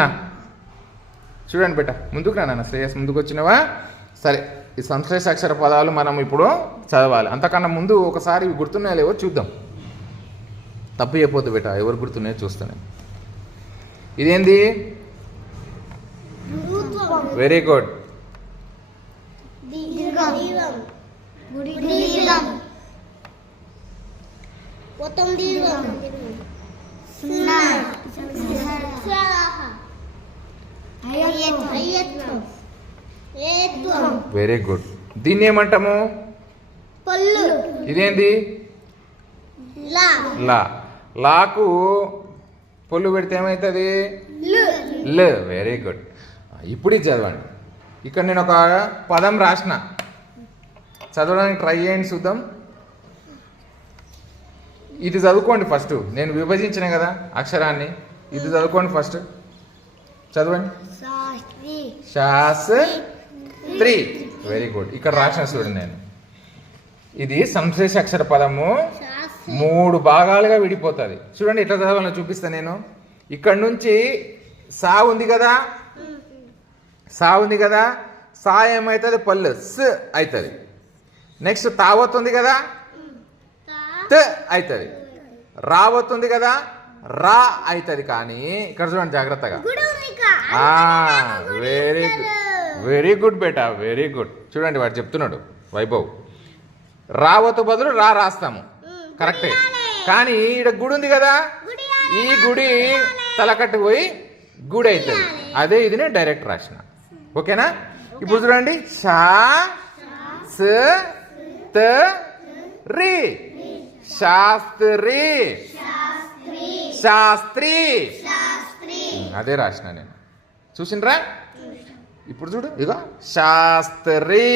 నాన్న. చూడండి బేట ముందుకు రా నాన్న శ్రేయస్ ముందుకు వచ్చినవా? సరే ఈ సంశ్లేష అక్షర పదాలు మనం ఇప్పుడు చదవాలి. అంతకన్నా ముందు ఒకసారి ఇవి గుర్తున్నాయో లేవో చూద్దాం. తప్పు అయిపోద్దు బేట ఎవరు గుర్తున్నాయో చూస్తాను. ఇదేంది? వెరీ గుడ్ దీర్ఘం. దీర్ఘం మొత్తం వెరీ గుడ్ దీన్ని ఏమంటాము? ఇదేంది? లా. లా. లాకు పొల్లు పెడితే ఏమవుతుంది లు. ల్. వెరీ గుడ్ ఇప్పుడు చదవండి. ఇక్కడ నేను ఒక పదం రాసిన. చదవడానికి ట్రై చేయండి చూద్దాం. ఇది చదువుకోండి ఫస్ట్. నేను విభజించిన కదా అక్షరాన్ని. ఇది చదువుకోండి ఫస్ట్. చదవండి. Shastri. Shastri very good ఇక్కడ రాసిన చూడండి నేను. ఇది సంశ్లేష అక్షర పదము మూడు భాగాలుగా విడిపోతుంది. చూడండి ఎట్లా చదవాలో చూపిస్తాను నేను. ఇక్కడ నుంచి సా ఉంది కదా? సా ఉంది కదా? సా ఏమవుతుంది పళ్ళు. స్ అవుతుంది నెక్స్ట్ తావతుంది కదా? త అవుతుంది రావతుంది కదా? రా అవుతుంది కానీ ఇక్కడ చూడండి జాగ్రత్తగా. వెరీ గుడ్ వెరీ గుడ్ బేటా వెరీ గుడ్ చూడండి వాడు చెప్తున్నాడు వైభవ్. రావతు బదులు రా రాస్తాము. కరెక్టే కానీ ఇక్కడ గుడి ఉంది కదా ఈ గుడి తలకట్టు పోయి గుడి అవుతుంది అదే ఇది నేను డైరెక్ట్ రాసిన. ఓకేనా? ఇప్పుడు చూడండి. షా స త రి. శాస్త్రి. శాస్త్రి. అదే రాసిన నేను. చూసిండ్రా? ఇప్పుడు చూడు ఇగో శాస్త్రి.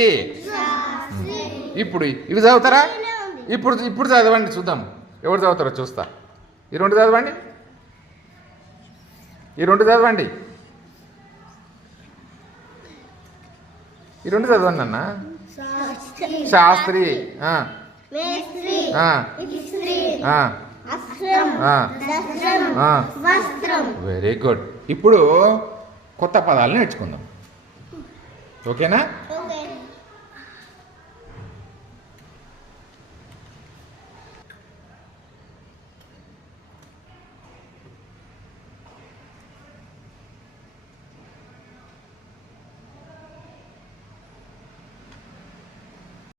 ఇప్పుడు ఇవి చదువుతారా? ఇప్పుడు ఇప్పుడు చదవండి చూద్దాం. ఎవరు చదువుతారో చూస్తా. ఈ రెండు చదవండి. ఈ రెండు చదవండి. ఈ రెండు చదవండి అన్న శాస్త్రి. Very good. ఇప్పుడు కొత్త పదాలు నేర్చుకుందాం. ఓకేనా?